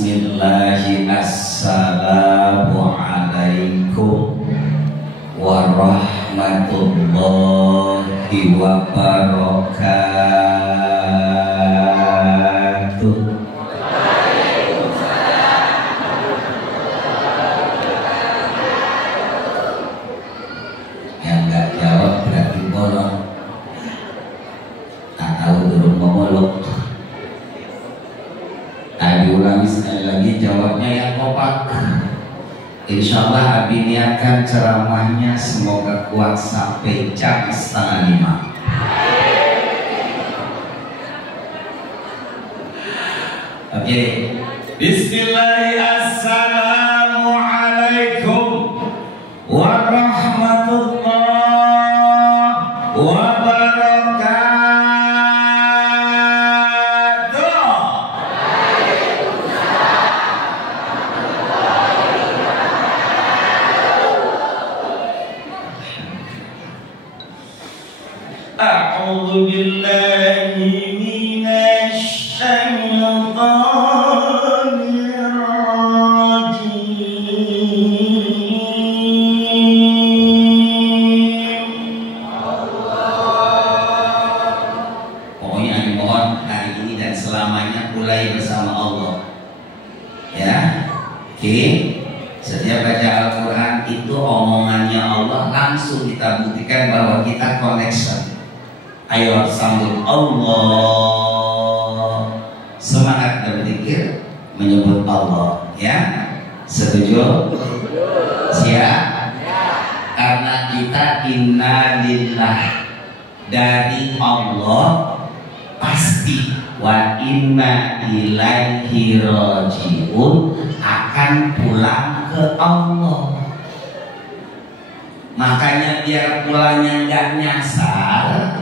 Bismillahi assalamualaikum warahmatullahi wabarakatuh. Yang nggak jawab berarti bolong. Tak tahu turun memolok. Diulangi sekali lagi jawabnya yang kompak. Insya Allah Abi niatkan ceramahnya semoga kuat sampai jam 4:30. Oke. Bismillahirrahmanirrahim. Assalamualaikum warahmatullahi wabarakatuh. A'udzu billahi minasy syaithanir rajim. Pokoknya Ani mohon hari ini dan selamanya mulai bersama Allah. Ya. Oke. Setiap baca Al-Quran itu omongannya Allah, langsung kita buktikan bahwa kita connection. Ayo sambut Allah. Semangat berzikir menyebut Allah, ya. Setuju? Siap? Karena kita innalillah, dari Allah pasti, wa inna ilaihi rajiun, akan pulang ke Allah. Makanya biar pulangnya nggak nyasar,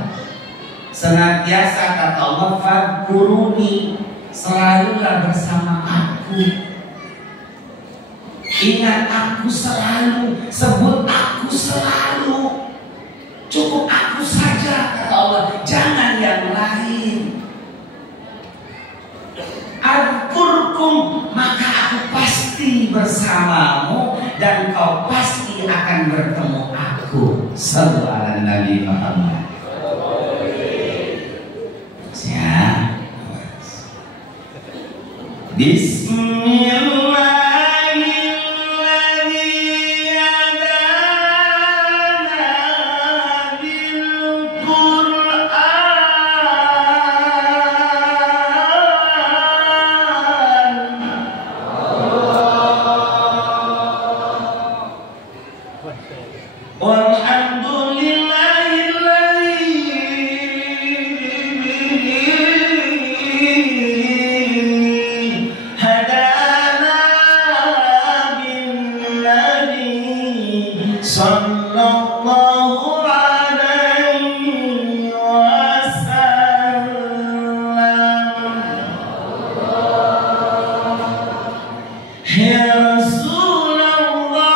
senantiasa kata Allah, fadkuruni, selalulah bersama aku. Ingat aku selalu, sebut aku selalu. Cukup aku saja kata Allah, jangan yang lain. Adkurkum, maka aku pasti bersamamu dan kau pasti akan bertemu aku. Sallu ala Nabi Muhammad. Bismillahirrahmanirrahim. Sallallahu alaihi wasallam. Ya Rasulullah,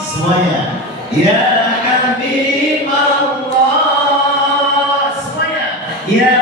semuanya. Ya Habibullah, semuanya. Ya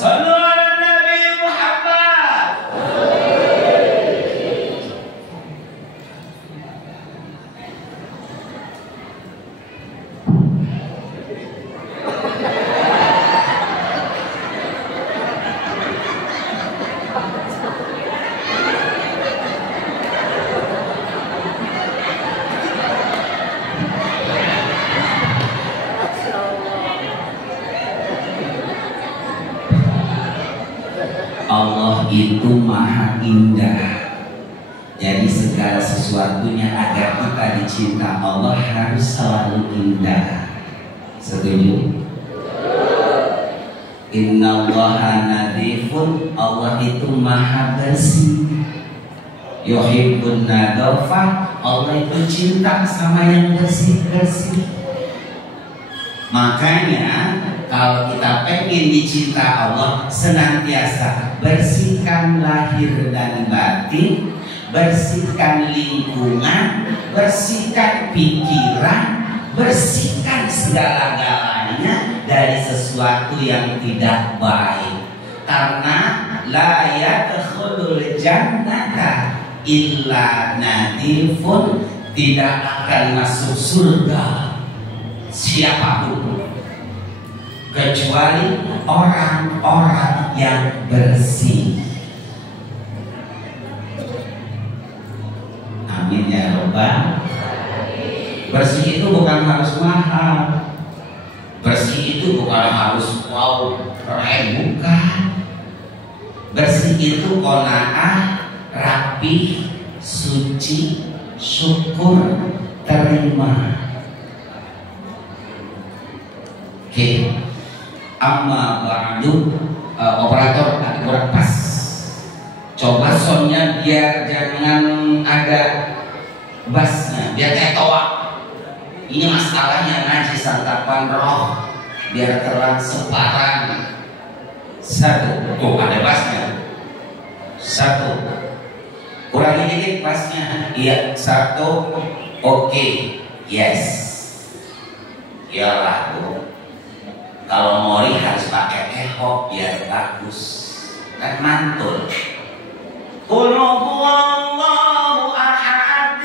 Sallu ala Nabi Allah itu maha indah. Jadi segala sesuatunya agar kita dicinta Allah harus selalu indah. Setuju? Innallaha nadhifun, Allah itu maha bersih. Yuhibbun nadhafah, Allah itu cinta sama yang bersih-bersih. Makanya kalau kita pengen dicinta Allah, senantiasa bersihkan lahir dan batin, bersihkan lingkungan, bersihkan pikiran, bersihkan segala-galanya dari sesuatu yang tidak baik. Karena la yadkhulul jannata illa nadifun, tidak akan masuk surga siapapun kecuali orang-orang yang bersih. Amin ya Rabbal. Bersih itu bukan harus mahal. Bersih itu bukan harus wow keren, bukan. Bersih itu qanaah, rapi, suci, syukur, terima. Oke. Amma ba'du, operator kurang pas. Coba soundnya biar jangan ada bassnya, biar kayak toa. Ini masalahnya ngaji santapan roh, biar terang separan. Satu, oh ada bassnya. Satu, kurangi dikit bassnya. Iya, satu, oke, yes. Iyalah Bu, kalau mori harus pakai echo biar bagus, kan mantul. Qul huwallahu ahad.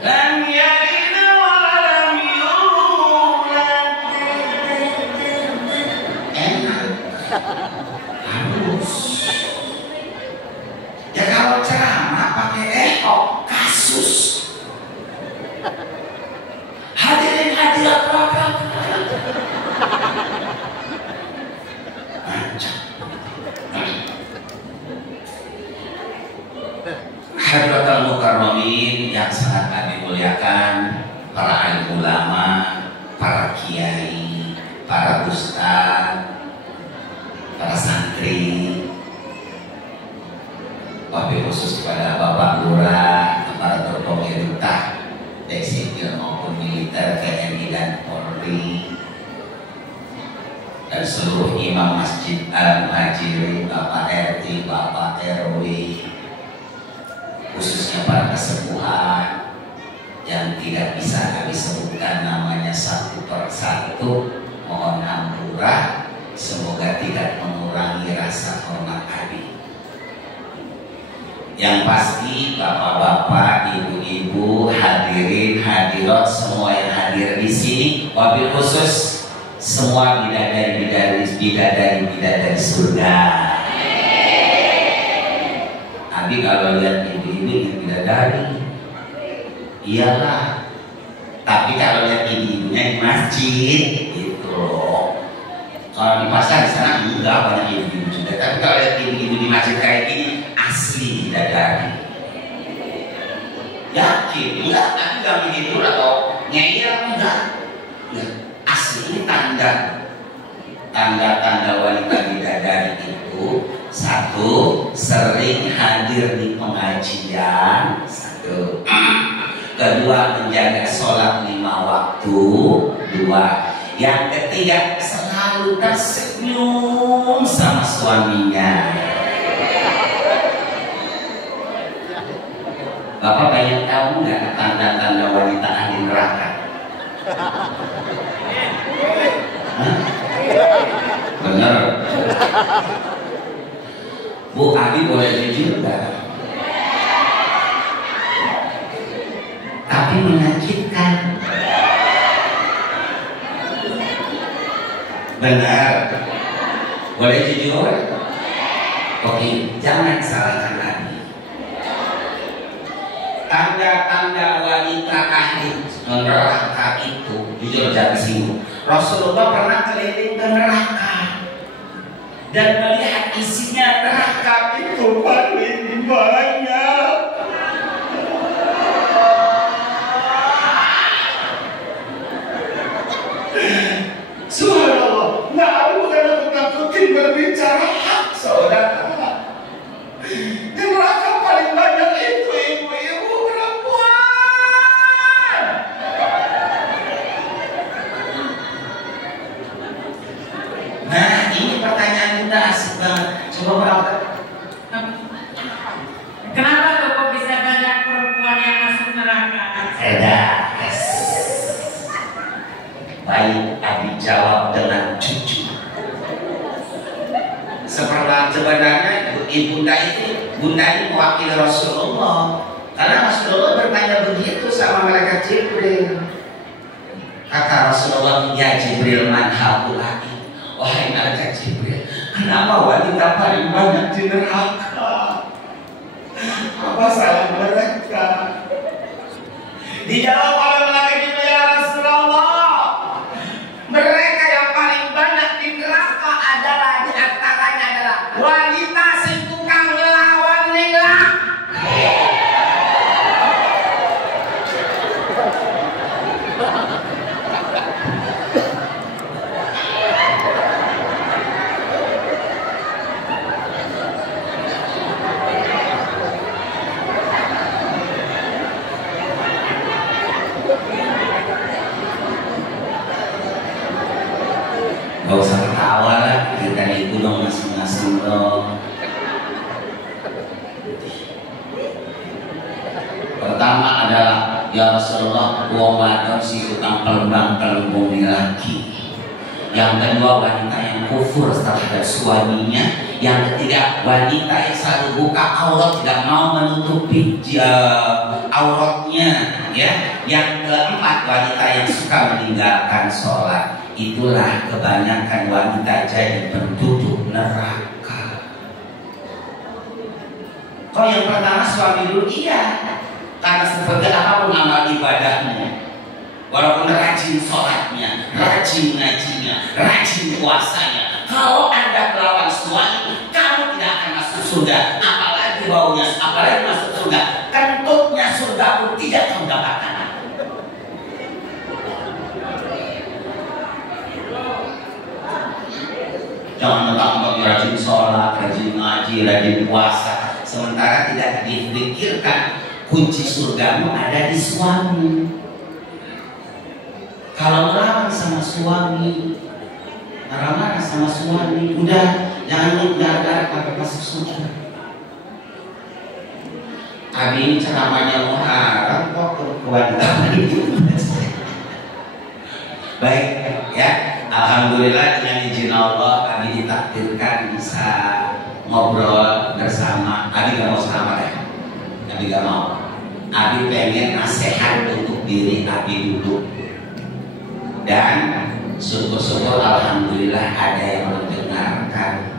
Lam yalid wa lam yulad. Enak. Halus. Ya kalau ceramah pakai echo, kasus. Hadirin hadirat program. Hadiratul mukarramin yang sangat kami muliakan, para alim ulama, para kiai, para ustaz, para santri, wabil khusus kepada Bapak Lurah, aparatur pemerintah, baik sipil maupun militer, TNI dan Polri, dan seluruh imam masjid Al-Muhajirin, Bapak RT, Bapak RW, khususnya para kesepuhan yang tidak bisa kami sebutkan namanya satu persatu, mohon ampura, semoga tidak mengurangi rasa hormat kami. Yang pasti bapak-bapak, ibu-ibu, hadirin, hadirat, semua yang hadir di sini, wabil khusus semua bidadari surga. Tapi kalau lihat ibu-ibu yang bidadari, iyalah. Tapi kalau lihat ibu-ibunya di masjid, gitu loh. Kalau di pasar di sana enggak banyak ibu-ibu juga. Tapi kalau lihat ibu-ibu di masjid kayak gini, asli bidadari. Yakin? Enggak, tapi enggak menghibur atau ngeyel, enggak. Asli ini tanda-tanda wanita bidadari itu. Satu, sering hadir di pengajian. Satu. Kedua, menjaga sholat 5 waktu. 2. Yang ketiga, selalu tersenyum sama suaminya. Bapak banyak tahu nggak tanda-tanda wanita ahli neraka? Bener. Bu Abi boleh jujur nggak? Tapi menyakitkan. Benar. Boleh jujur? Oke, jangan salahkan Abi. tanda-tanda wanita ahli neraka itu jujur jangan singgung. Rasulullah pernah keliling ke neraka dan melihat isinya neraka itu paling banyak. Subhanallah, nggak ada bukan aku takutin berbicara hak saudara. Di neraka paling banyak itu ibu-ibu perempuan. Nah ini pertanyaan kita asik banget. Coba berapa? Kenapa tuh kok bisa banyak perempuan yang masuk neraka? Baik, Abi jawab dengan jujur. Sebenarnya ibunda itu, bunda ini mewakili Rasulullah. Karena Rasulullah bertanya begitu sama malaikat Jibril. Kata Rasulullah, ya Jibril, man haulai. Wahai malaikat Jibril, kenapa wanita paling banyak di neraka? Apa salah mereka? Dijawab oleh malaikat Jibril, ya Rasulullah, mereka yang paling banyak di neraka adalah di antaranya adalah wanita sing tukang ngelawan ngelak. Gak usah ketawa lah, kita ibu dong masing-masing dong. Pertama adalah, ya Rasulullah, wong wadon si utang pelembang-pelembung laki. Yang kedua, wanita yang kufur terhadap suaminya. Yang ketiga, wanita yang selalu buka aurat, tidak mau menutupi auratnya, ya. Yang keempat, wanita yang suka meninggalkan sholat. Itulah kebanyakan wanita jadi penduduk neraka. Kok yang pertama suami dulu? Iya, karena seperti apapun amal ibadahmu, walaupun rajin sholatnya, rajin ngajinya, rajin puasanya, kalau Anda melawan suami, kamu tidak akan masuk surga. Apalagi baunya, apalagi masuk surga, kentutnya surga pun tidak kamu dapatkan. Jangan mentang-mentang rajin sholat, rajin ngaji, rajin puasa, sementara tidak dipikirkan kunci surgamu ada di suami. Kalau melawan sama suami, marah-marah sama suami, udah jangan gara-gara pakai masuk surga. Abi ini ceramahnya Muharram kok kewajiban itu. Baik ya, alhamdulillah dengan izin Allah kami ditakdirkan bisa ngobrol bersama. Abi gak mau selamat ya? Abi gak mau. Abi pengen nasihat untuk diri Abi dulu. Dan syukur-syukur alhamdulillah ada yang mendengarkan.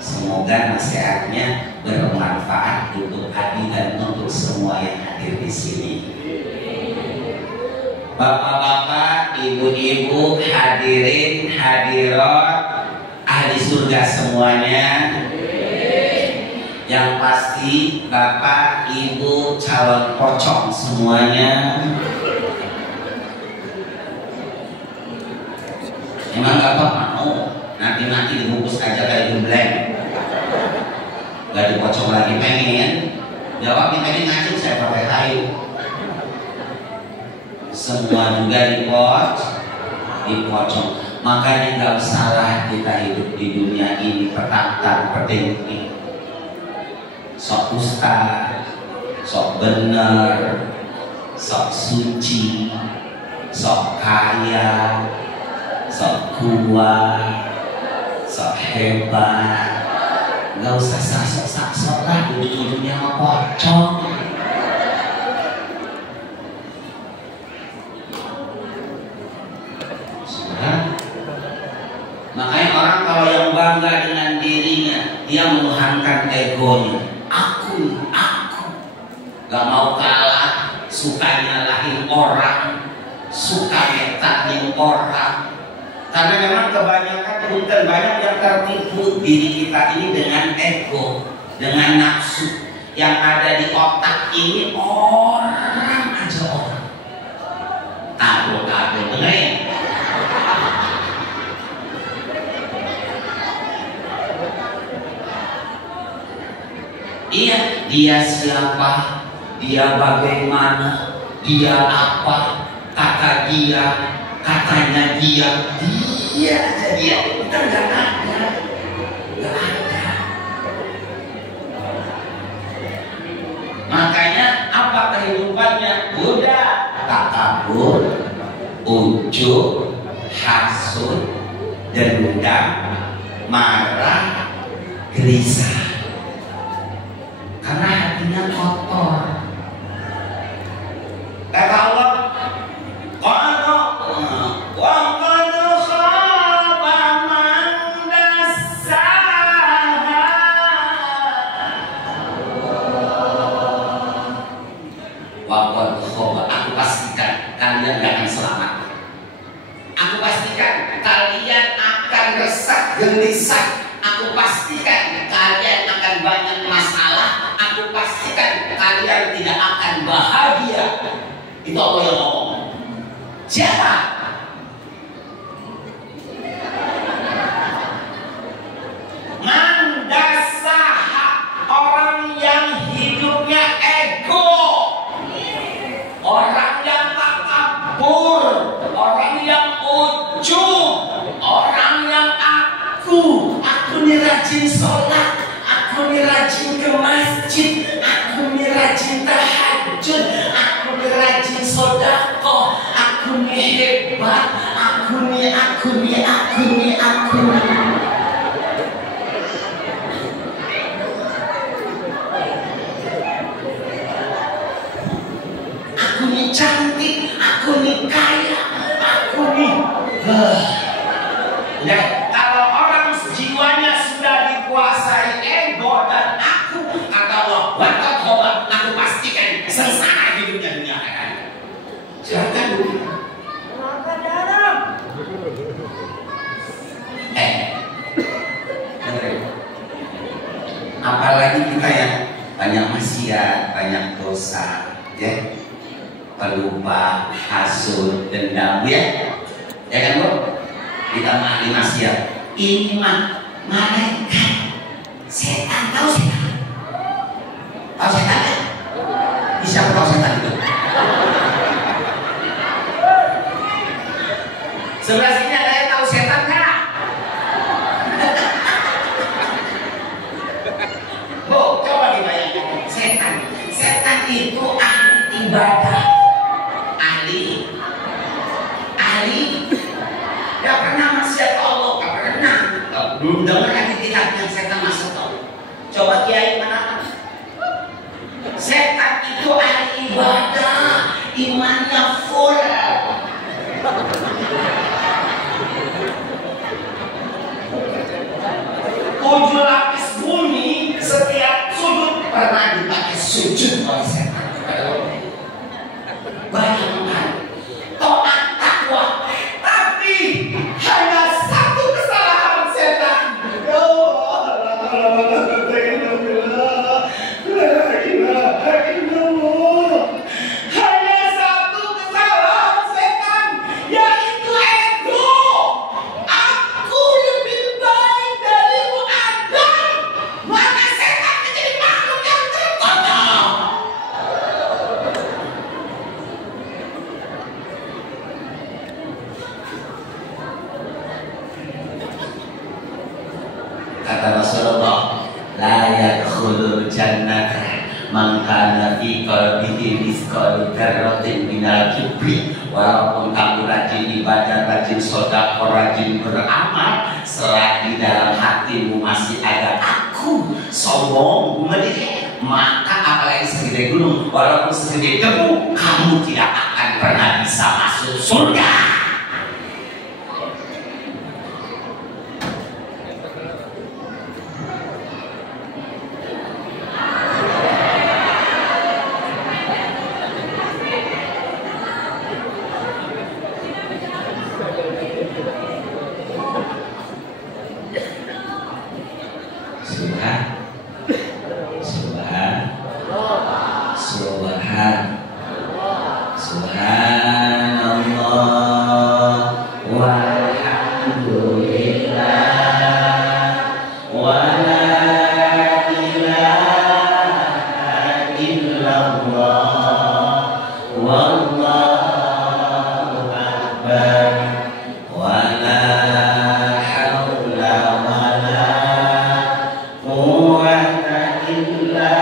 Semoga nasihatnya bermanfaat untuk Abi dan untuk semua yang hadir di sini. Bapak-bapak, ibu-ibu, hadirin, hadirat, ahli surga semuanya. Yang pasti bapak, ibu, calon pocong semuanya. Emang bapak mau nanti dibungkus aja kayak gembleng, gak dipocong lagi? Pengen jawabnya pengen ngacung, saya pakai kayu. Semua juga dipocong. Makanya gak salah kita hidup di dunia ini petantang pedengki, sok ustaz, sok bener, sok suci, sok kaya, sok kuat, sok hebat. Gak usah sakso-sakso lah, ujung-ujungnya mau pocong. Makanya orang kalau yang bangga dengan dirinya, dia menuhankan egonya. Aku, gak mau kalah suka nyalahin orang, suka ngetahin orang. Karena memang kebanyakan punten banyak yang tertipu diri kita ini dengan ego, dengan nafsu yang ada di otak ini, orang aja orang. Kado dengerin. Iya, dia siapa, dia bagaimana, dia apa, kata dia, katanya dia aja dia, kita nggak ada. Makanya apa kehidupannya? Udah takabur, ujub, hasud, dendam, marah, gelisah. Karena hatinya kotor. Kata Allah, aku pastikan kalian gak akan selamat. Aku pastikan kalian akan resah, gelisah. Aku pastikan kalian akan banyak masalah. Aku pastikan kalian tidak akan bahagia. Itu Allah yang ngomong. Siapa? Mandasaha, orang yang hidupnya ego, orang yang takabur, orang yang ujub, orang yang aku nih rajin sholat, aku nih rajin ke masjid, aku nih rajin tahajud, aku nih rajin sodako, aku nih hebat, aku nih. Aku nih cantik, aku nih kaya, aku nih. Ya, kalau orang jiwanya sudah dikuasai ego dan aku, kata Allah, aku pastikan sengsara hidupnya dunia akhirat. Silakan dulu. Apalagi kita yang banyak maksiat, banyak dosa, ya, pelupa, hasud, dendam, ya kan Bu? Ditambah ahli maksiat. Ini mah malaikat, setan. Tahu setan? Tahu setan kan? Bisa tahu setan itu? Sebelah sini ada yang tahu setan nggak? Bu, coba dibayangkan setan. Setan itu ahli ibadah, ahli, gak pernah maksiat Allah, gak pernah. Belum dengar kan kitab yang setan masuk Allah. Coba kiai mana? Setan itu ahli ibadah, imannya full. 7 lapis bumi, setiap sudut pernah dipakai sujud oleh setan. Bayangkan, taat takwa, tapi hanya satu kesalahan setan. Hanya satu kesalahan setan, yaitu ego. Aku lebih baik darimu Adam, maka setan menjadi makhluk yang terkotor. Kata Rasulullah, la yadkhulul jannata man kana fi qalbihi mithqalu dzarratin minal kibri. Walaupun kamu rajin ibadah, rajin sedekah, rajin beramal, selagi dalam hatimu masih ada aku, sombong, medih, maka apalagi segede gunung, walaupun segede debu, kamu tidak akan pernah bisa masuk surga. wala haula wala quwwata illa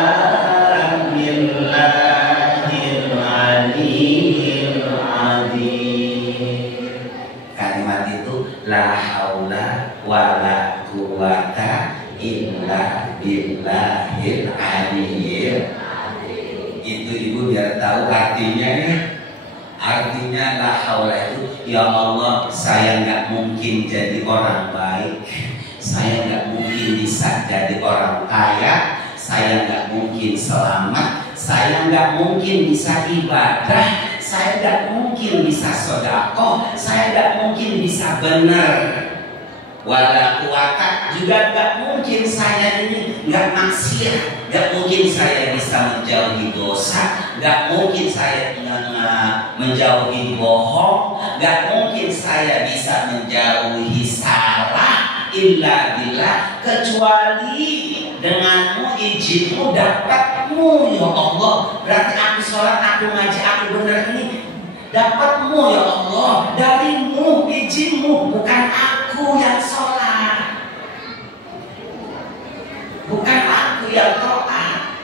billahil aliyyil azim. Kalimat itu la haula wala quwwata illa billahil aliyyil. Itu ibu biar tahu artinya ya. Artinya la haula itu, ya Allah, saya nggak mungkin jadi orang baik, saya nggak mungkin bisa jadi orang kaya, saya nggak mungkin selamat, saya nggak mungkin bisa ibadah, saya nggak mungkin bisa sedekah, saya nggak mungkin bisa benar. Wala kuwata, juga nggak mungkin saya ini nggak maksiat, nggak mungkin saya bisa menjauhi dosa, nggak mungkin saya menjauhi bohong, nggak mungkin saya bisa menjauhi salah, illa billah, kecuali denganmu, izinmu, dapatmu ya Allah. Berarti aku sholat, aku ngaji, aku benar ini dapatmu ya Allah, darimu, izinmu, bukan aku yang sholat, bukan aku yang taat,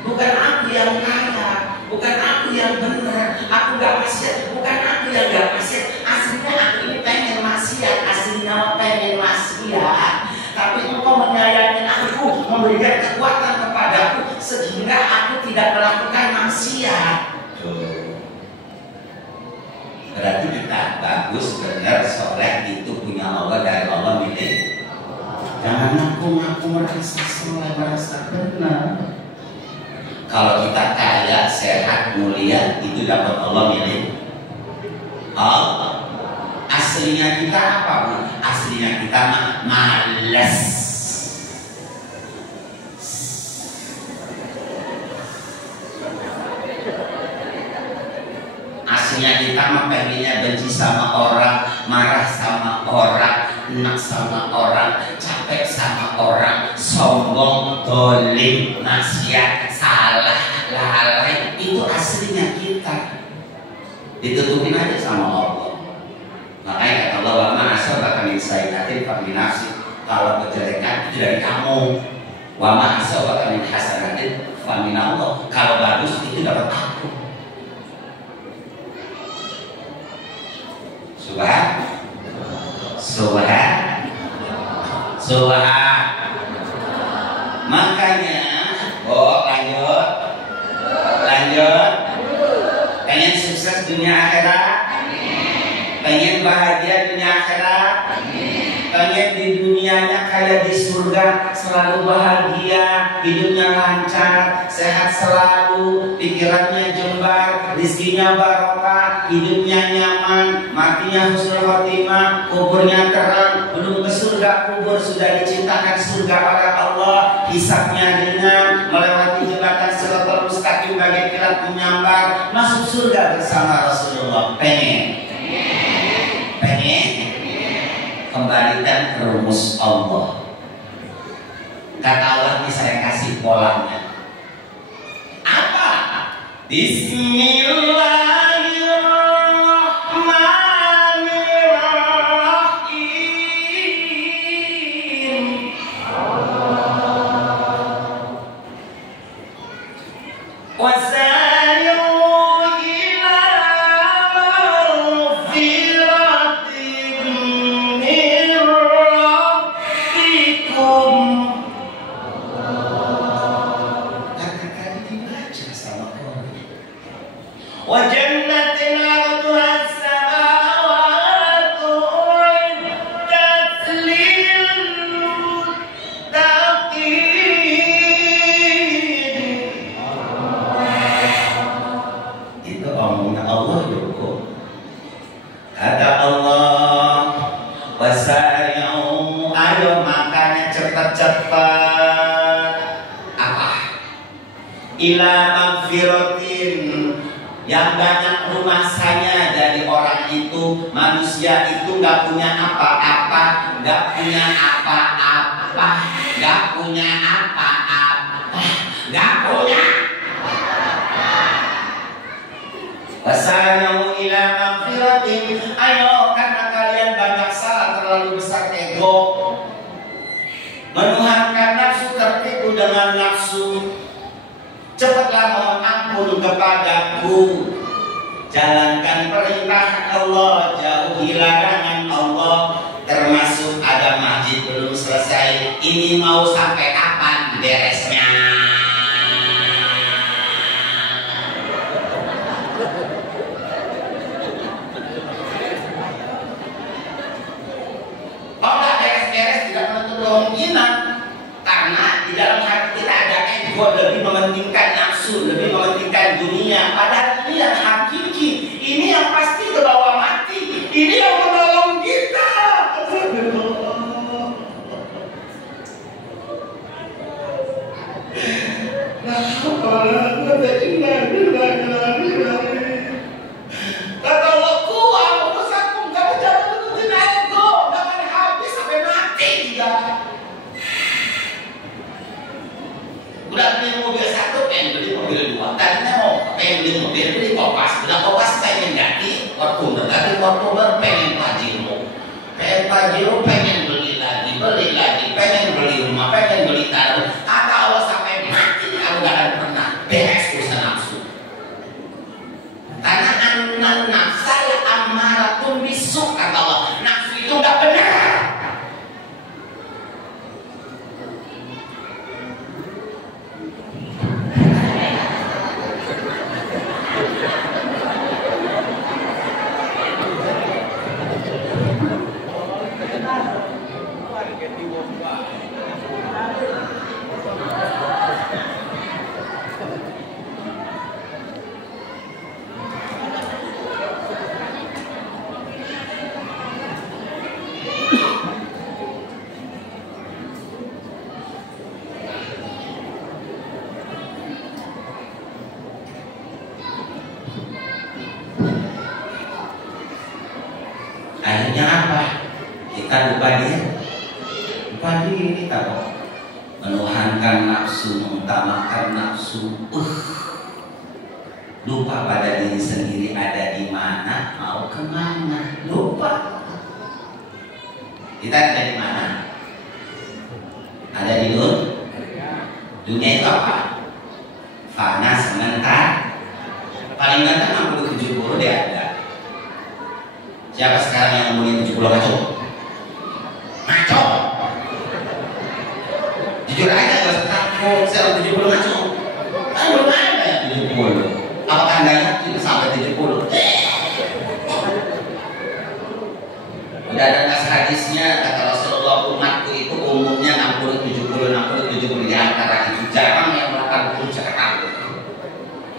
bukan aku yang kaya, bukan aku yang benar, aku gak maksiat, bukan aku yang gak maksiat. Aslinya aku ini pengen maksiat, aslinya pengen maksiat, tapi engkau menyayangi aku, memberikan kekuatan kepadaku sehingga aku tidak melakukan maksiat. Berarti kita bagus, benar, soleh itu punya Allah, dari Allah milik. Jangan ngaku-ngaku merasa soleh, merasa benar. Kalau kita kaya, sehat, mulia, itu dapat Allah milik Allah. Aslinya kita apa, Bu? Aslinya kita malas. Aslinya kita mah pengennya benci sama orang, marah sama orang, enak sama orang, capek sama orang, sombong, dolim, maksiat, salah, lalai. Itu aslinya kita. Ditutupin aja sama Allah. Makanya kata Allah, wa ma asabaka min sayyi'atin fa min nafsik. Kalau kejelekan itu dari kamu. Wa ma asabaka min hasanatin fa min Allah. Kalau bagus itu dapat aku. Subhan. Makanya, lanjut. Pengen sukses dunia akhirat, pengen bahagia dunia akhirat, pengen di dunianya kayak di surga, selalu bahagia, hidupnya lancar, sehat selalu, pikirannya jembar, rezekinya barokah, hidupnya nyaman, matinya husnul khotimah, kuburnya terang, belum ke surga, kubur sudah diciptakan surga oleh Allah, hisabnya ringan, melewati jembatan Shiratal Mustaqim bagai kilat menyambar, masuk surga bersama Rasulullah. Pengen? Kembalikan ke rumus Allah. Kata Allah ini saya kasih polanya. Apa? Bismillahirrahmanirrahim. Ila magfiratin, yang banyak rumasanya dari orang itu. Manusia itu gak punya apa-apa, gak punya apa-apa, gak punya apa-apa, gak punya. Wasari'u ila magfiratin penting. Ayo, karena kalian banyak salah, terlalu besar ego, menuhankan nafsu, tertipu dengan nafsu. Cepatlah mohon ampun kepadaku, jalankan perintah Allah, jauhi larangan Allah. Termasuk ada masjid belum selesai, ini mau sampai kapan beresnya? Kalau nggak beres-beres tidak menutup kemungkinan, karena di dalam hati kita ada ego, lebih mementingkan nafsu, lebih mementingkan dunia. Padahal ini yang hakiki, ini yang pasti ke bawah mati, ini yang menolong kita. Kata Allahku, aku pesanku, kamu jangan nurutin ego, jangan habis sampai mati juga. Udah beli mobil satu, pengen beli mobil dua. Tadinya mau pengen beli mobil, beli Kopas. Udah Kopas pengen ganti Fortuner, ganti Fortuner pengen Pajero. Pengen Pajero pengen beli lagi, pengen beli rumah, pengen beli taruh. Kata Allah sampai mati kamu gak akan pernah beres urusan nafsu. Karena anan nafsal ammaratun bisu, kata Allah. Nafsu itu gak benar. Akhirnya apa? Kita lupa diri kita kok. Menuhankan nafsu, mengutamakan nafsu. Lupa pada diri sendiri ada di mana, mau kemana. Lupa. Kita ada di mana? Ada di dunia itu apa? Fana sementara. Paling ganteng 60-70 dia ada. Siapa sekarang yang umurnya 70 ngaco? Ngaco! Jujur aja, gak usah takut. Saya 70 ngaco. Kan belum ada yang 70. Apakah anda yakin sampai 70? Udah ada nas hadisnya, kata Rasulullah, umatku itu umumnya 60-70 di antara itu. Jarang yang 80 jarang.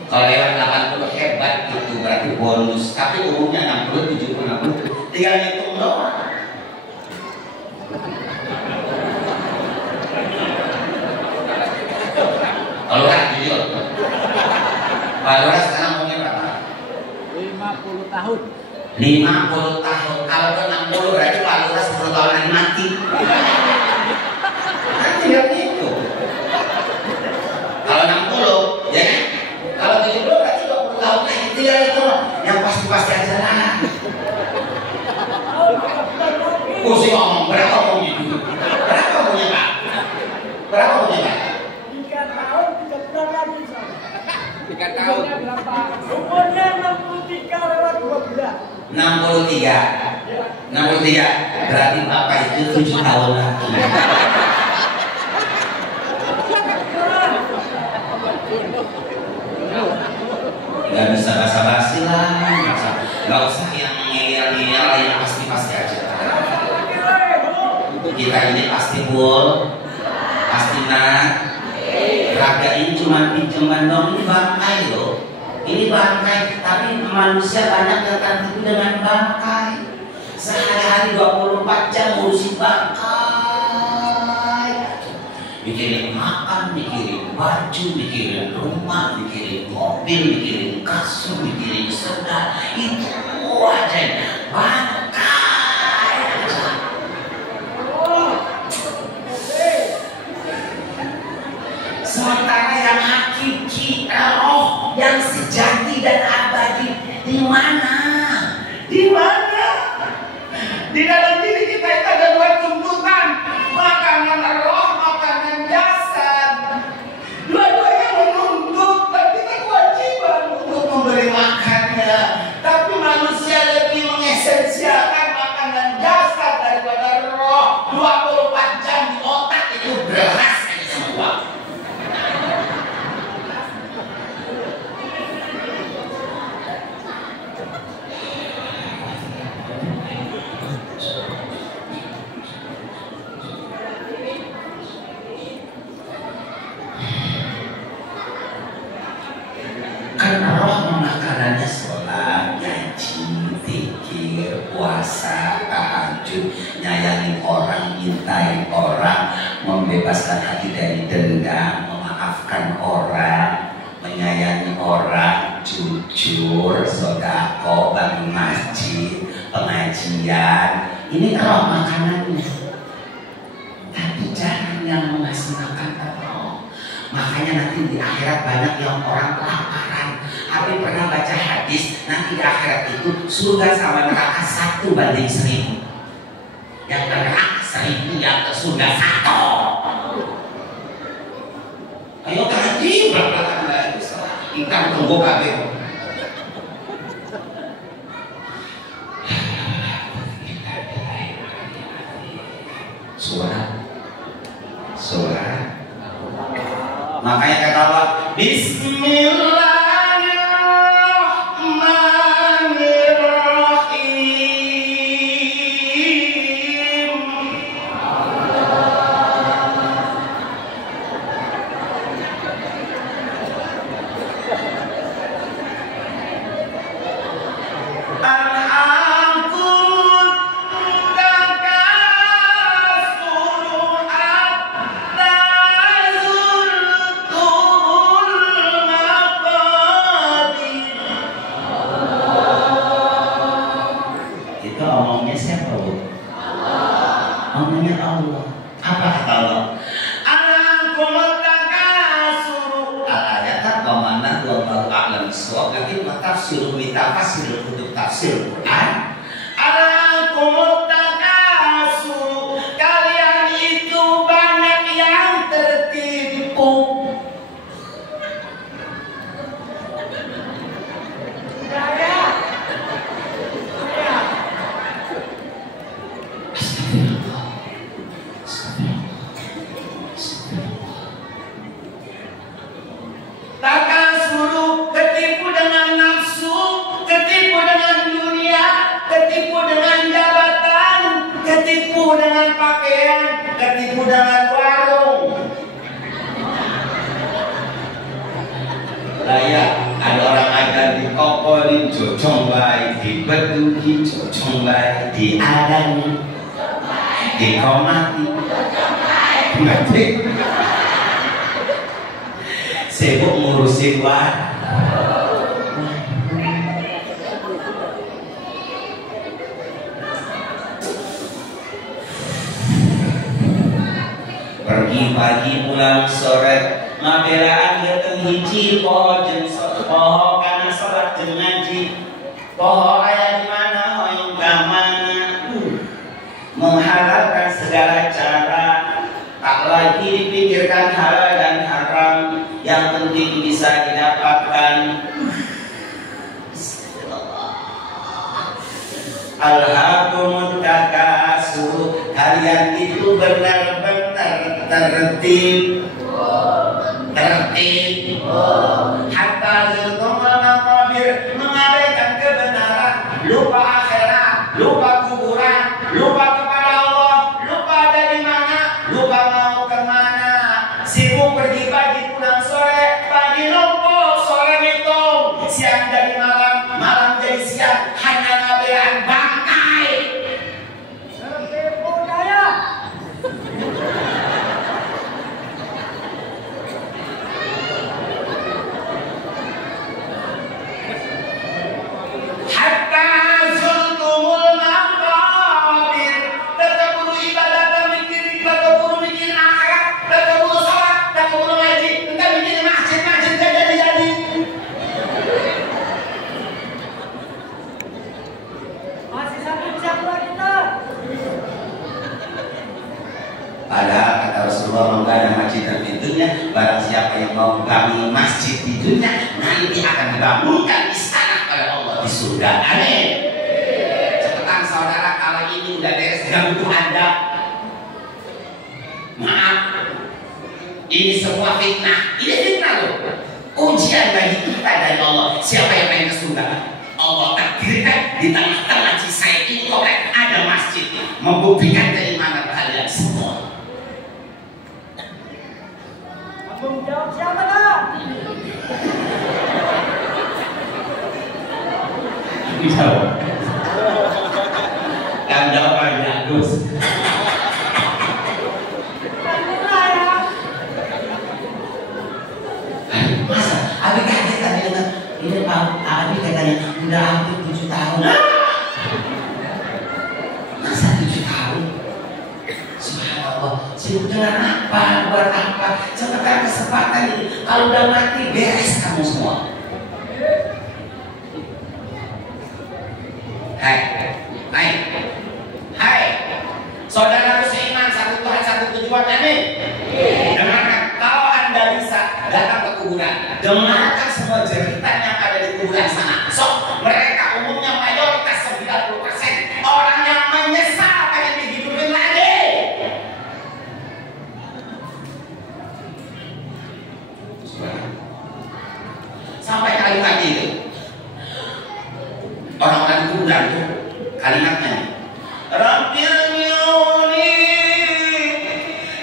Kalau lewat 80 hebat itu berarti bonus. Tapi umumnya 60-70. Tinggal hitung doang. Kalau kan jujur, Pak Lurah sekarang umurnya berapa? 50 tahun. 50 tahun. Kalau ke 60 berarti Pak Lurah 10 tahun lagi mati. Kan tinggal itu. Kalau 60, ya kan? Kalau 70 berarti 20 tahun lagi. Tinggal itu. Yang pasti-pasti aja lah. Kursi ngomong, berapa mau gitu? Berapa punya Pak? Berapa punya Pak? 3 tahun, 3 bulan lagi sama. 3 tahun. Berapa? Umurnya 63 lewat 2 bulan. 63. Berarti Bapak itu 7 tahun lagi. Gak bisa basa-basi lah. Gak usah yang ngeyel-ngeyel, yang pasti-pasti aja. Kita ini pasti pasti raga ini cuma pinjaman dong, ini bangkai loh. Ini bangkai, tapi manusia banyak yang tertipu dengan bangkai. Sehari-hari 24 jam ngurusin bangkai. Mikirin makan, mikirin baju, mikirin rumah, mikirin mobil, mikirin kasur, mikirin sedan. Itu aja bangkai. Sementara yang hakiki, roh yang sejati dan abadi di mana? Di tahajud, nyayangin orang, mintain orang, membebaskan hati dari dendam, memaafkan orang, menyayangi orang, jujur, sodako, bangun masjid, pengajian. Ini roh makanannya. Tapi jangan yang mengasih makan roh. Makanya nanti di akhirat banyak yang orang kelaparan. Abi pernah baca hadis, nanti di akhirat itu surga sama neraka 1:1000. Yang ke neraka 1000, yang ke surga 1. Ayo tadi belakang lagi ikan tunggu kabeh. Suara. Makanya kata Allah, Bismillahirrahmanirrahim. Kalian itu banyak yang tertipu. Ketipu dengan nafsu, ketipu dengan dunia, ketipu dengan jabatan, ketipu dengan pakaian, ketipu dengan warung. Raya, ada orang ada di kokolin jojong baik, di beduki jojong baik, di adani, di komati, mati. Sibuk ngurusin pergi pagi pulang sore, mabelaan dateng hiji poho jensot poho karena sholat jeung ngaji, poho aya di mana hoyong ka mana, menghalalkan segala cara, tak lagi dipikirkan halal dan haram, yang penting bisa didapatkan. Alhaakumut takasur, kalian itu benar-benar tertib, hatta zurtumul maqabir, mengabaikan kebenaran, lupa akhirat, lupa kuburan, lupa kepada Allah, lupa dari mana, lupa mau kemana, sibuk pergi pagi pulang sore, pagi numpuk sore ngitung, siang jadi malam, malam jadi siang, hanya ngabelaan bangkai. Padahal kata Rasulullah, nggak ada masjid di dunia, barang siapa yang mau bangun masjid di dunia, nanti akan dibangunkan istana oleh Allah di surga. Amin. Cepetan saudara, kalau ini udah beres ganggu Anda. Maaf, ini semua fitnah. Ini fitnah loh. Ujian bagi kita dari Allah. Siapa yang pengen ke surga? Allah takdirkan di tengah-tengah Cisaik ini ada masjid, membuktikan keimanan kalian semua. Tanggung jawab siapa dah? Bisa. Tanggung jawab aja. bagus. Masa Abi kaget tadi dengar ini Pak Abi katanya udah hampir 7 tahun. Masa 7 tahun? Subhanallah, sibuk dengan apa? Buat apa? Cepetan kesempatan ini. Kalau udah mati beres kamu semua. Hai, saudara seiman, satu Tuhan, satu tujuan, amin. Dengarkan, kalau Anda bisa datang ke kuburan, dengarkan semua cerita yang ada di kuburan sana. So, mereka umumnya mayoritas 90% orang yang menyesal pengen dihidupin lagi. Sampai kalimat itu, orang-orang di kuburan itu kalimatnya, Rabbi'irni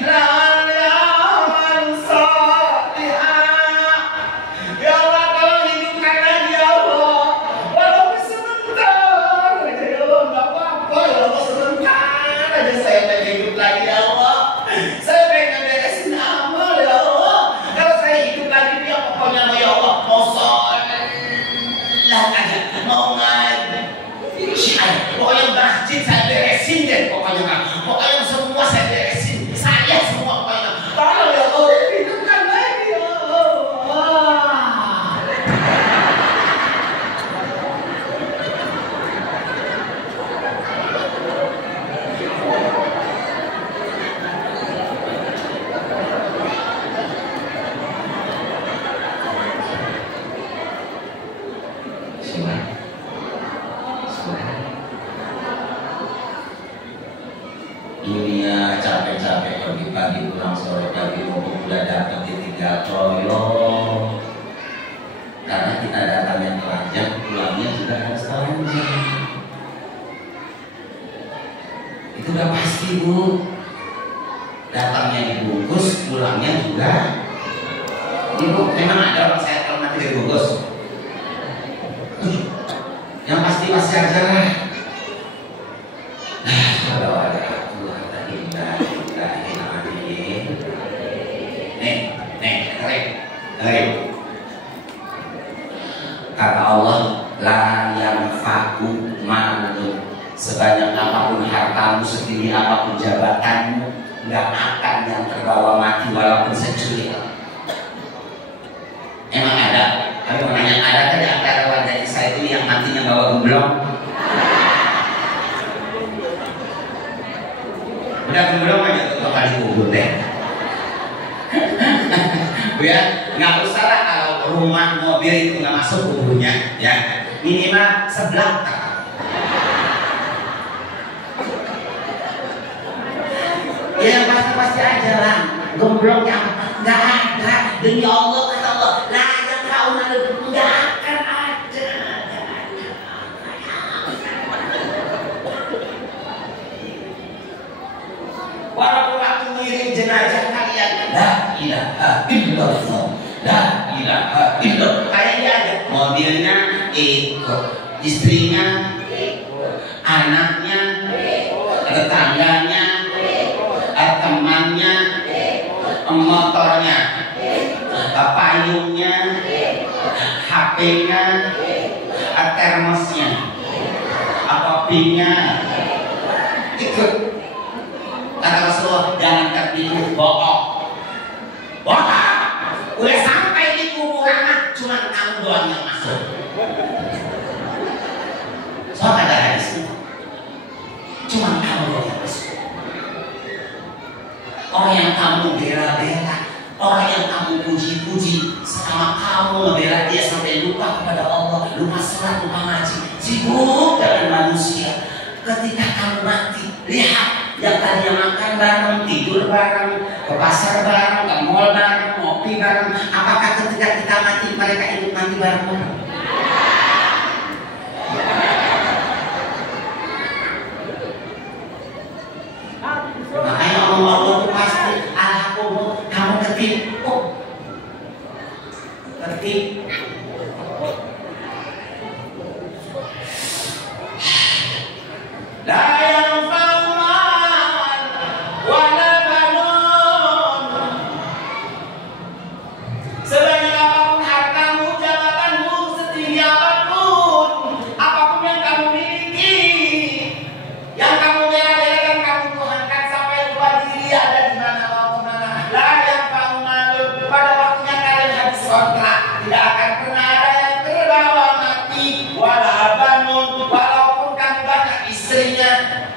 la'amal salihah. Ya Allah, kalau hidupkan lagi ya Allah, walaupun sebentar aja ya Allah, nggak apa-apa ya Allah, sebentar aja saya pengen hidup lagi ya Allah. Saya pengen beresin amal ya Allah. Kalau saya hidup lagi ya pokoknya mau ya Allah, mau sholat aja, mau ngaji, pokoknya masjid saya beresin deh, pokoknya semua saya beresin, saya semua pokoknya. Tolong ya Allah, hidupkan lagi ya Allah. Dunia capek-capek pagi-pagi pulang sore pagi mumpung udah datang ditinggal toyo. Karena kita datangnya telanjang, pulangnya juga harus telanjang. Itu udah pasti Bu. Datangnya dibungkus, pulangnya juga. Ibu, memang ada orang saya kalau mati dibungkus. Yang pasti aja lah. Kata Allah, la yanfa'u malun, sebanyak apapun hartamu, setinggi apapun jabatanmu, nggak akan yang terbawa mati walaupun secuil. Emang ada? Kami mau nanya, ada kan di antara warga Israel itu yang matinya bawa gemblong? Udah gemblong aja tuh kali kubur deh. Bu ya, nggak usah lah kalau rumah mobil itu nggak masuk kuburnya, ya minimal sebelah. Ya pasti aja lah, gemblong yang nggak ada. Demi Allah kata Allah, lah yang kau nalar nggak akan ada. Walaupun waktu ngirim jenazah kalian, la ilaha illallah, la ilaha illallah. Kayaknya ada mobilnya ikut, istrinya ikut, anaknya, tetangganya, temannya, motornya, payungnya, HP-nya, termosnya, kopinya, ikut. Kata Rasulullah, jangan tertipu bohong. Bohong, udah sampai di kuburan cuma kamu doang yang masuk. Soal ada hadisnya, cuma kamu doang yang masuk. Orang yang kamu bela-bela, orang yang kamu puji-puji, selama kamu membela dia sampai lupa kepada Allah, lupa sholat, lupa ngaji, sibuk dengan manusia. Ketika kamu mati, lihat yang tadinya makan bareng, tidur bareng, ke pasar bareng, ke mall bareng, ngopi bareng. Apakah ketika kita mati mereka ikut mati bareng-bareng? Makanya Allah itu pasti alhakum, kamu ketipu. La yanfa'u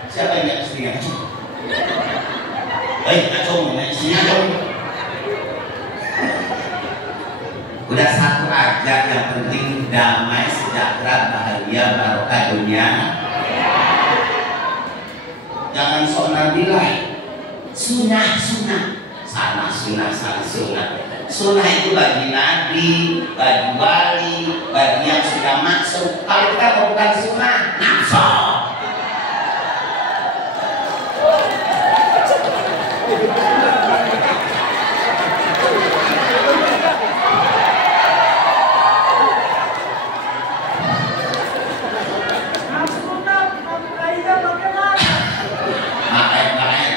Siapa yang lihat istrinya? Baik, acung, istrinya acung. Udah satu aja yang penting damai, sejahtera, bahagia, barokah dunia. Jangan sok nabilah. Sunnah, sana sunnah. Sunnah itu bagi nabi, bagi wali, bagi yang sudah masuk. Kalau kita mau bukan sunnah, nafsu.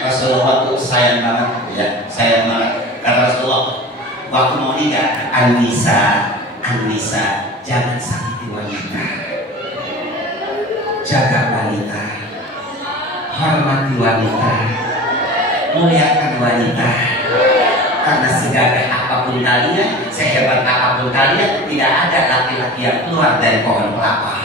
Rasulullah itu sayang banget, ya, sayang banget. Kata Rasulullah, waktu mau nikah, Anissa, jangan sakiti wanita, jaga wanita, hormati wanita, muliakan wanita. Karena segagah apapun kalian, sehebat apapun kalian, tidak ada laki-laki yang keluar dari pohon kelapa.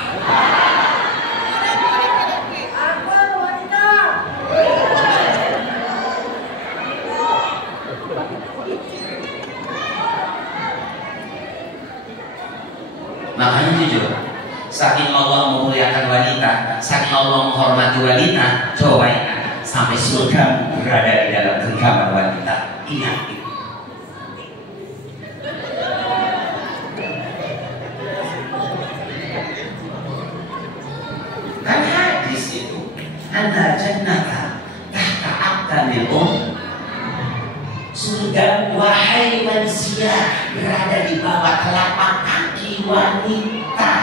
Makanya jujur, saking Allah memuliakan wanita, saking Allah menghormati wanita, coba ingat, sampai surga berada di dalam genggaman wanita. Ingat itu. Kan hadis itu, anda jannata tahta aqdamil surga wahai manusia berada di bawah telapak kaki wanita.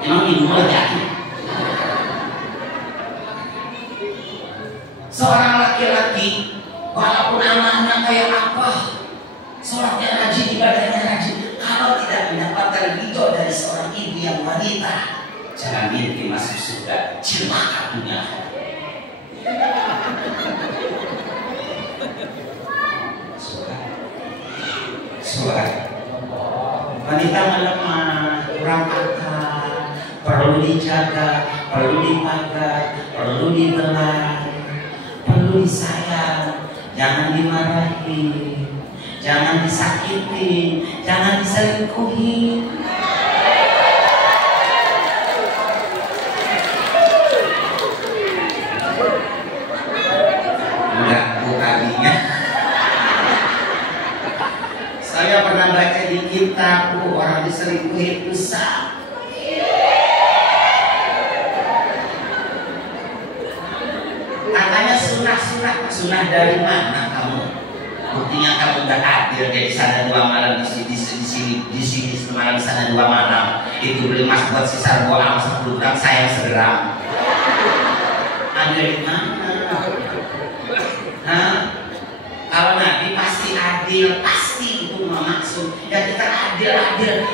Emang ibu laki-laki? Seorang laki-laki walaupun amanah kayak apa, sholatnya rajin, ibadahnya rajin, kalau tidak mendapatkan ridho dari seorang ibu yang wanita, jangan mimpi masuk surga, celaka dunia. Wanita melemah, kurang akal, perlu dijaga, perlu dipakai, perlu dibelai, perlu disayang, jangan dimarahi, jangan disakiti, jangan diselingkuhi. Saya pernah baca di kitab, orang diselingkuhi besar. Katanya sunnah dari mana kamu? Buktinya kamu udah hadir dari sana 2 malam di sini semalam, sana 2 malam. Itu beli mas buat sisa 2 am 10 gram, sayang segram. Hadir di mana? Hah? Kalau Nabi pasti adil, pasti itu maksud. Ya kita adil,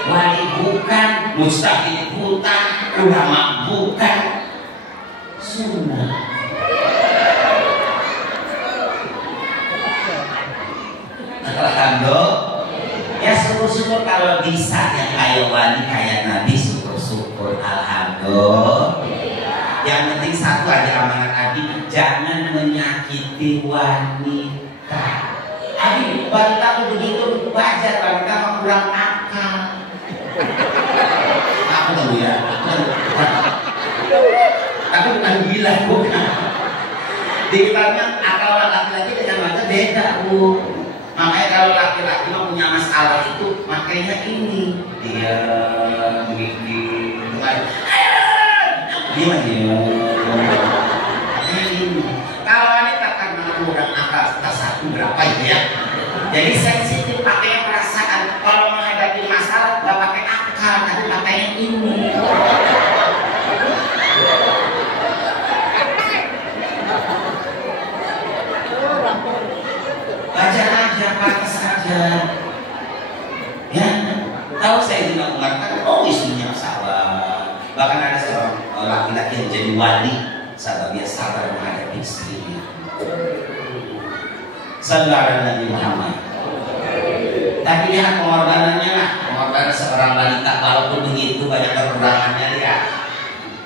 wali bukan, mustahil bukan, ulama bukan, sunnah. Alhamdulillah. Ya syukur-syukur kalau bisa yang kayak wali kayak Nabi, syukur-syukur, alhamdulillah. Yang penting satu aja amanat Abi, jangan menyakiti wanita. Abi, wanita tuh begitu wajar, wanita mah kurang akal. Aku tahu ya. Tapi bukan gila, bukan. Di kitabnya akal laki-laki dengan wanita beda, Bu. Makanya kalau laki-laki mau punya masalah itu, makanya ini dia begini, dia kalau wanita karena kurang akal satu berapa itu ya, jadi sensitif, pakai perasaan. Kalau menghadapi masalah nggak pakai akal, tapi pakai yang ini. Baca aja, pantas aja. Ya, tahu saya juga mengatakan, oh istrinya salah. Bahkan ada seorang laki-laki yang jadi wali, sahabat dia sabar menghadapi istrinya. Sallallahu Nabi Muhammad. Tapi lihat pengorbanannya lah, pengorbanan seorang wanita. Walaupun begitu banyak kekurangannya, lihat.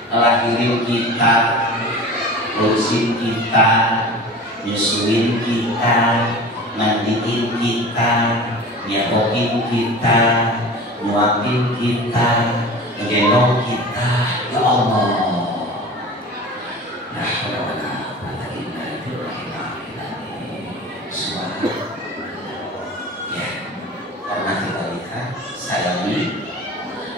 ngelahirin kita, ngurusin kita, nyusuin kita, mandiin kita, nyepokin kita, nyuapin kita, ngegendong kita. Ya Allah. Nah, ya, hormati wanita, sayangi.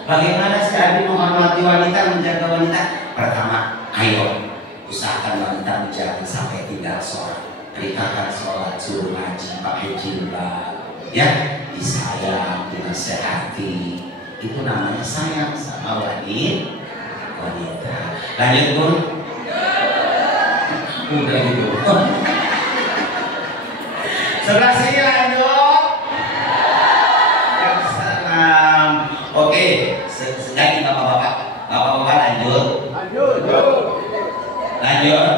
Bagaimana si Abi menghormati wanita, menjaga wanita? Pertama, ayo usahakan wanita menjaga sampai tinggal sholat, perintahkan sholat, suruh ngaji, pakai jilbab, ya, disayang, dinasehati. Itu namanya sayang sama wanita. Lanjut Bun. Udah gitu. Sebelah sini lanjut. Salam. Oke, sedang bapak-bapak. Bapak-bapak lanjut. Lanjut.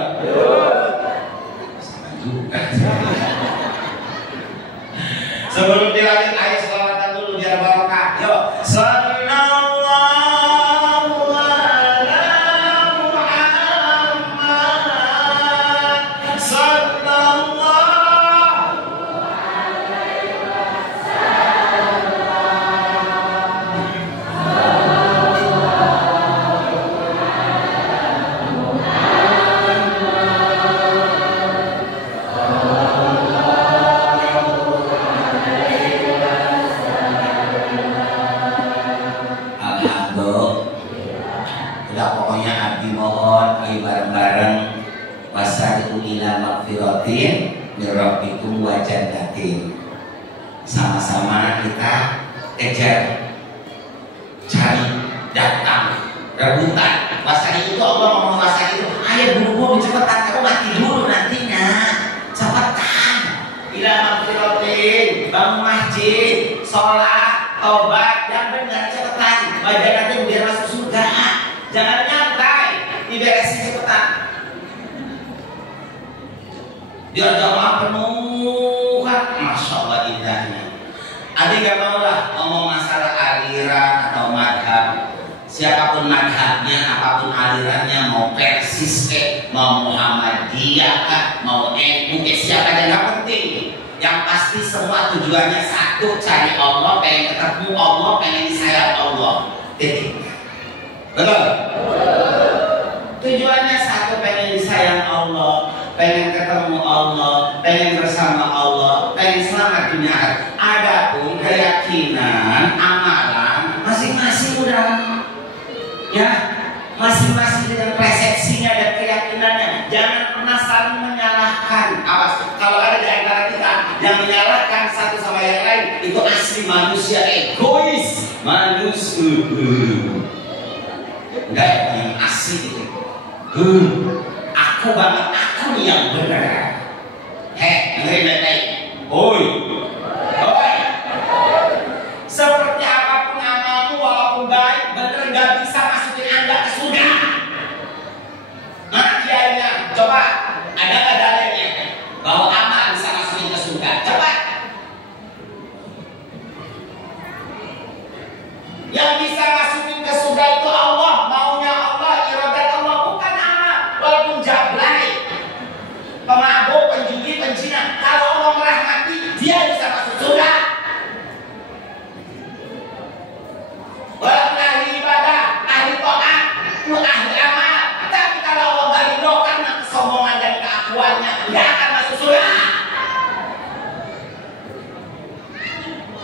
Sama juga. Sebelum dilanjut, ayo selawatan dulu biar barokah. Yuk. Mirrabbikum wa jannatin. Sama-sama kita kejar, cari, datang, rebutan. Wasari itu Allah ngomong wasari itu, ayo buru-buru cepetan, kamu mati dulu nantinya. Cepetan. Ila magfiratin, bangun masjid, sholat, tobat, yang benar cepetan. Wa jannatin biar masuk surga. Jangan nyantai, diberesin cepetan. Biar jamaah penuh kan, masya Allah indahnya. Adik gak mau lah ngomong masalah aliran atau madhab. Siapapun madhabnya, apapun alirannya, mau Persis mau Muhammadiyah mau NU siapa aja gak penting. Yang pasti semua tujuannya satu, cari Allah, pengen ketemu Allah, pengen disayang Allah. Titik. Betul? Tujuannya satu, pengen disayang Allah, pengen ketemu Allah, pengen bersama Allah, pengen selamat dunia. Adapun keyakinan, amalan, masing-masing udah, ya, masing-masing dengan persepsinya dan keyakinannya. Jangan pernah saling menyalahkan. Awas, kalau ada di antara kita yang menyalahkan satu sama yang lain, itu asli manusia egois, manusia. Enggak yang asli itu. Aku banget, aku nih yang benar. Dengerin baik-baik. Oi. Seperti apapun amalmu, walaupun baik, benar nggak bisa masukin Anda ke surga. Mana kiainya? Coba, ada nggak dalilnya bahwa amal bisa masukin ke surga? Coba. Yang bisa masukin ke surga itu Allah, maunya Allah, iradat Allah, bukan amal. Walaupun jablay, pemabuk, penjudi, pencina, kalau Allah merahmati, dia bisa masuk surga. Walaupun ahli ibadah, ahli taat, ahli amal, tapi kalau Allah nggak ridho karena kesombongan dan keakuannya, nggak akan masuk surga.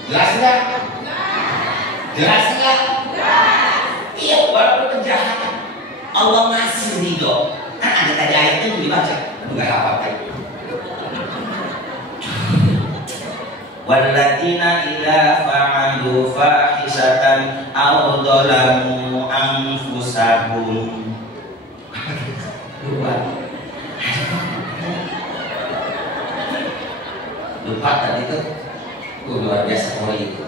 Jelas nggak? Jelas nggak? Iya, walaupun kejahatan, Allah ngasih ridho. Kan ada tadi ayatnya yang dibaca, enggak apa-apa. Walladzina idza fa'alu fahisatan aw dzalamu anfusahum. Lupa tadi itu. Luar biasa poin itu.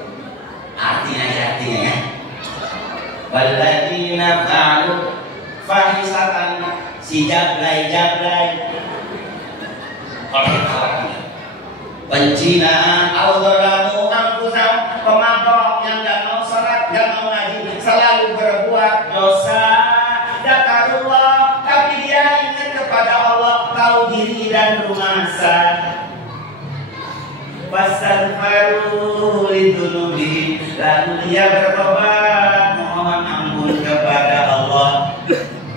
Artinya ya. Walladzina fa'alu fahisatan, si jablay pencinaan, audolamu angkusam, pemabok yang gak mau sholat, gak mau ngaji, selalu berbuat dosa, datang diri dan rumasa. Fastaghfiru lidzunubihim, lalu dia bertobat mohon ampun kepada Allah.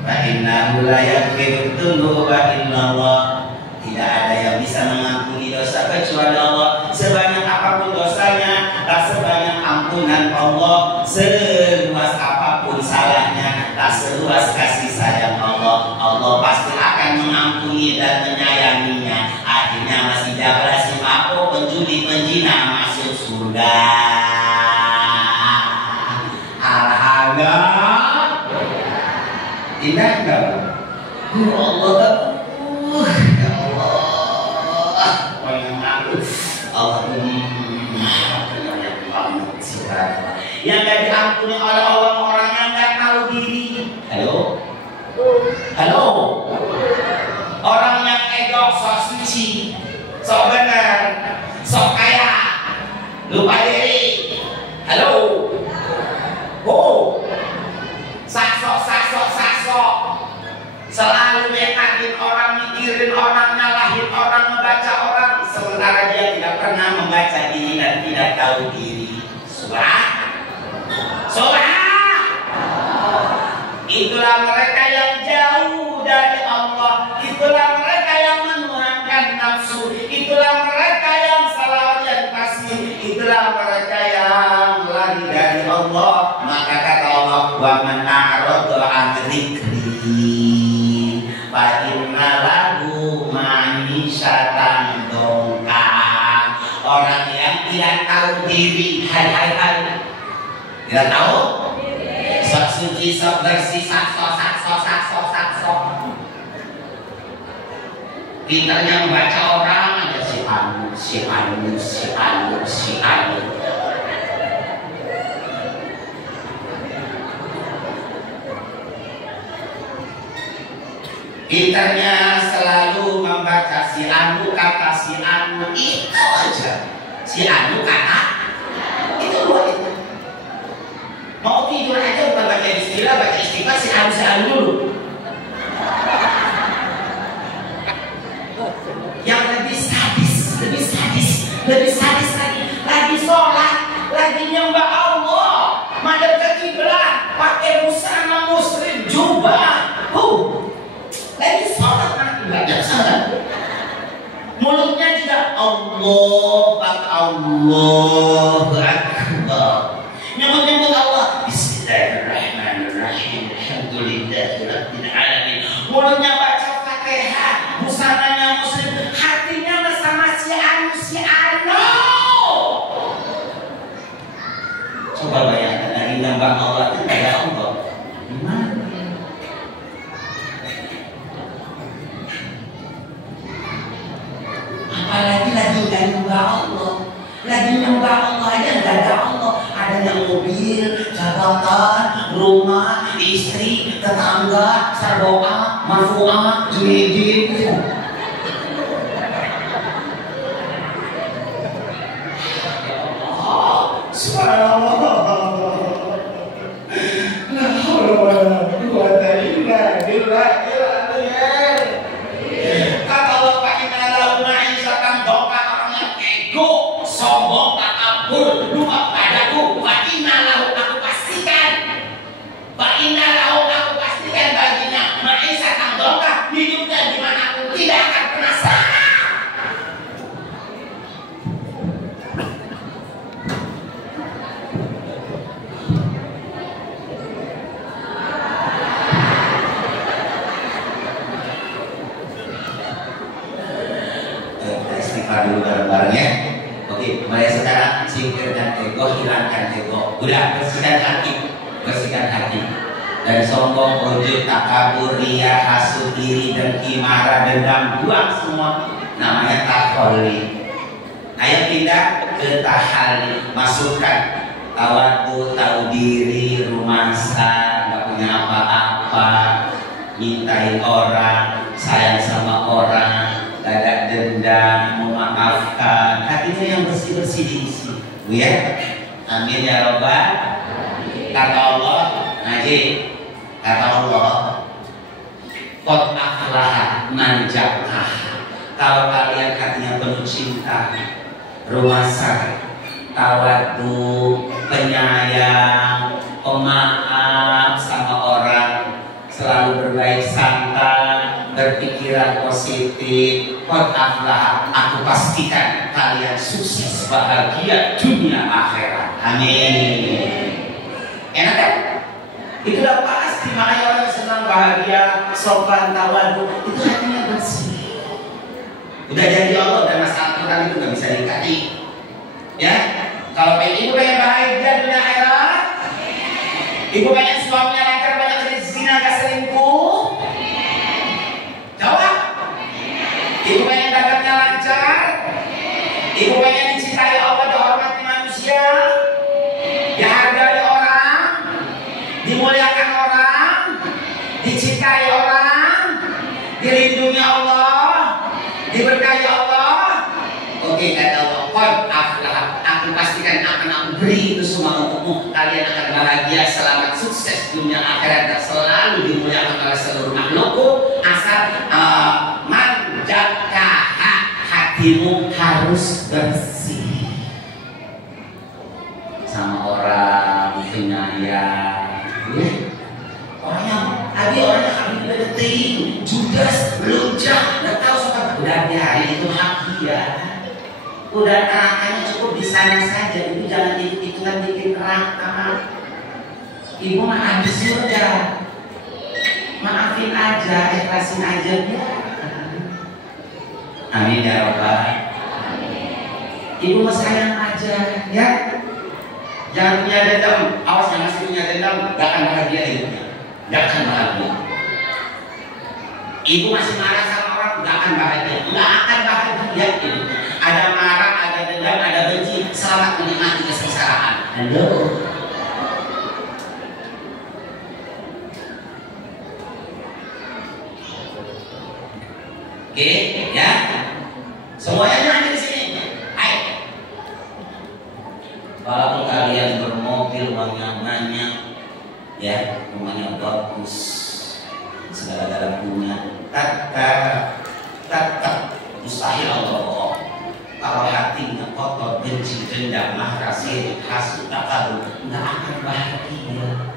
Fa innahu la yaghfiru dzunuba illallah. Tidak ada yang bisa mengampuni dosa kecuali Allah. Sebanyak apapun dosanya, tak sebanyak ampunan Allah. Seluas apapun salahnya, tak seluas kasih sayang Allah. Allah pasti akan mengampuni dan menyayanginya. Akhirnya masih jabla si mabuk, penjudi, penjina masuk surga. Alhamdulillah. Indah enggak? Allah. Yang gak diampuni oleh orang-orang yang gak tahu diri. Halo? Halo? Orang yang ego, sok suci, sok benar, sok kaya, lupa diri. Halo? Oh, sakso, selalu nyekatin orang, mikirin orang, nyalahin orang, membaca orang, sementara dia tidak pernah membaca diri dan tidak tahu diri. Itulah mereka yang jauh dari Allah. Itulah mereka yang menuhankan nafsu. Itulah mereka yang salah orientasi. Itulah mereka yang lari dari Allah. Maka kata Allah, wa man a'rada 'an dzikri fa inna lahu ma'isyatan dongka. Orang yang tidak tahu diri, hai. Tidak tahu? Sok suci, sok bersih, sakso. Pintarnya membaca orang ada si anu. Pintarnya selalu membaca si anu, kata si anu, itu aja. Si anu kata itu dua itu. Mau tidur aja bukan baca istilah, baca istighfar si anu dulu. Yang lebih sadis lagi sholat, lagi nyembah Allah, madep ke kiblat, pakai busana muslim jubah, lagi sholat nanti baca salat. Mulutnya tidak Allahu Akbar. Nyebut Allah, Bismillahirrahmanirrahim, Alhamdulillahirabbil alamin. Mulutnya baca Fatihah, busananya muslim, hatinya sama si anu. Coba bayangkan lagi nambah Allah itu ada Allah. Gimana? Apalagi lagi nyembah Allah. Lagi nyembah Allah aja nggak ada Allah. Adanya mobil, jabatan, rumah, istri, tetangga, sarboa, marfuah, junidin. Subhanallah. La haula wala quwwata illa billah. Kata Allah, Pak Inna lahu ma'isyatan dongka. Orang yang ego, sombong, takabur, lupa padaku. Pak Inna lahu aku pastikan baginya ma'isyatan dongka, hidupnya dimanapun tidak akan pernah salah. Dulu bareng-bareng ya. Oke, mulai sekarang singkirkan ego, hilangkan ego. Udah, bersihkan hati. Dari sombong, ujub, takabur, riya, hasud, iri, dengki, marah, dendam, buang semua. Namanya takholi. Ayo pindah ke tahali. Masukkan tawadu, tahu diri, rumasa, nggak punya apa-apa, mintain orang, sayang sama orang, ada dendam, memaafkan, hatinya yang bersih-bersih diisi. Bu ya, amin ya robbal. Kata Allah, ngaji, kata Allah, qad aflaha man zakkaha. Kalau kalian hatinya penuh cinta, ruasa, tawadu, penyayang, pemaaf sama orang, selalu berbaik sangka, berpikiran positif, qad aflaha, aku pastikan kalian sukses, bahagia dunia akhirat. Amin. Enak kan? Itulah pasti, makanya orang senang, bahagia, sopan, tawadu, itu hatinya bersih. Udah janji Allah dan masalah Quran itu gak bisa dikati. Ya, kalau ibu pengen bahagia dunia akhirat, ibu pengen suaminya lancar, banyak rezeki, gak selingkuh. Jawab. Ibu pengen dagangnya lancar, ibu pengen dicintai Allah, dihormati manusia, dihargai orang, dimuliakan orang, dicintai orang, dilindungi Allah, diberkahi Allah. Oke, kata Allah, qad aflaha, aku pastikan akan aku beri itu semua untukmu. Kalian akan bahagia, selamat, sukses dunia akhirat, dan selalu dimuliakan oleh seluruh makhlukku. Asal manjakaha, hatimu harus bersih sama orang, penyayang. Orangnya deketin, judes, luncah, nggak tahu sopan. Udah biarin, itu hak dia. Udah nerakanya cukup di sana saja, itu jangan ikut-ikutan bikin neraka. Ibu mah habis surga, maafin aja, ikhlasin aja biar. Amin ya Rabbal. Ibu mah sayang aja, ya. Jangan punya dendam, awas yang masih punya dendam, gak akan bahagia hidupnya, gak akan bahagia. Ibu masih marah sama orang, gak akan bahagia, gak akan bahagia hidupnya. Ada marah, ada dendam, ada benci, selamat menikmati kesengsaraan. Halo. Oke, ya. Semuanya ada di sini. Ayo. Walaupun kalian bermobil uangnya banyak, ya, rumahnya bagus, segala-galanya punya, tetap mustahil Allah bohong. Kalau hatinya kotor, benci, dendam, marah, sirik, hasud, takabur, nggak akan bahagia.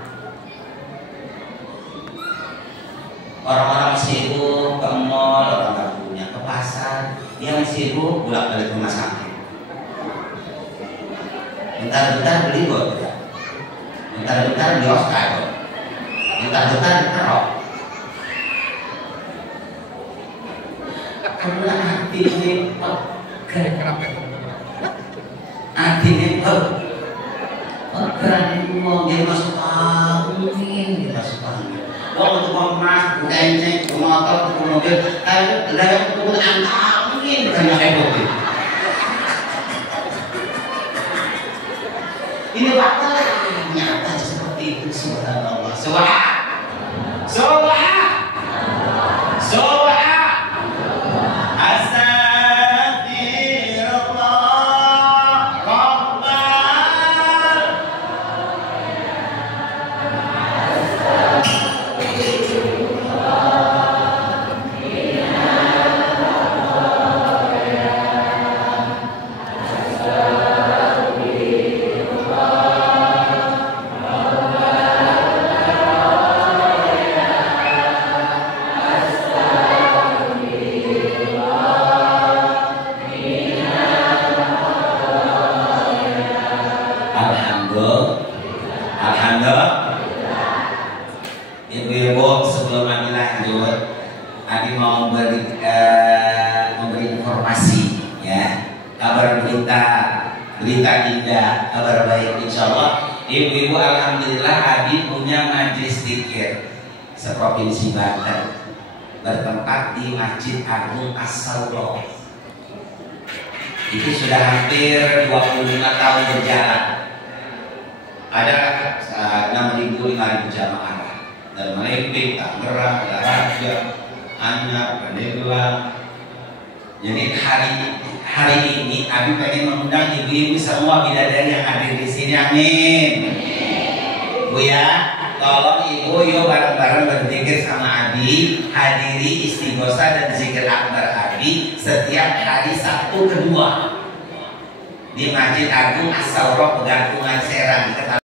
Orang-orang sibuk ke mall, orang nggak punya, ke pasar, dia sibuk bolak-balik rumah sakit. Bentar-bentar beli bot, bentar-bentar di Oscar, bentar-bentar dikerok. Karena hati ini mau dia masuk angin, dia masuk angin. Kalau untuk emas, kenceng, ke motor, ke mobil, kalau dalam kubur angin, bukan heboh. Ini fakta nyata seperti itu, subhanallah. Subhanallah. Ibu-ibu, sebelum Abi lanjut, Abi mau memberi informasi, ya, kabar berita indah, kabar baik, insya Allah. Ibu-ibu, alhamdulillah Abi punya majelis zikir seprovinsi Banten, bertempat di Masjid Agung As-Sawroh. Itu sudah hampir 25 tahun berjalan. Ada 6.000-5.000 jamaah dari Malemping, Tangerang, Raja, Anyar, Pandeglang. Jadi hari ini Abi pengen mengundang ibu-ibu semua bidadari yang hadir di sini. Amin. Bu ya, tolong ibu yuk bareng-bareng berzikir sama Abi, hadiri istighosa dan zikir akbar Abi setiap hari Sabtu kedua di Masjid Agung As-Saurah Pegantungan Serang.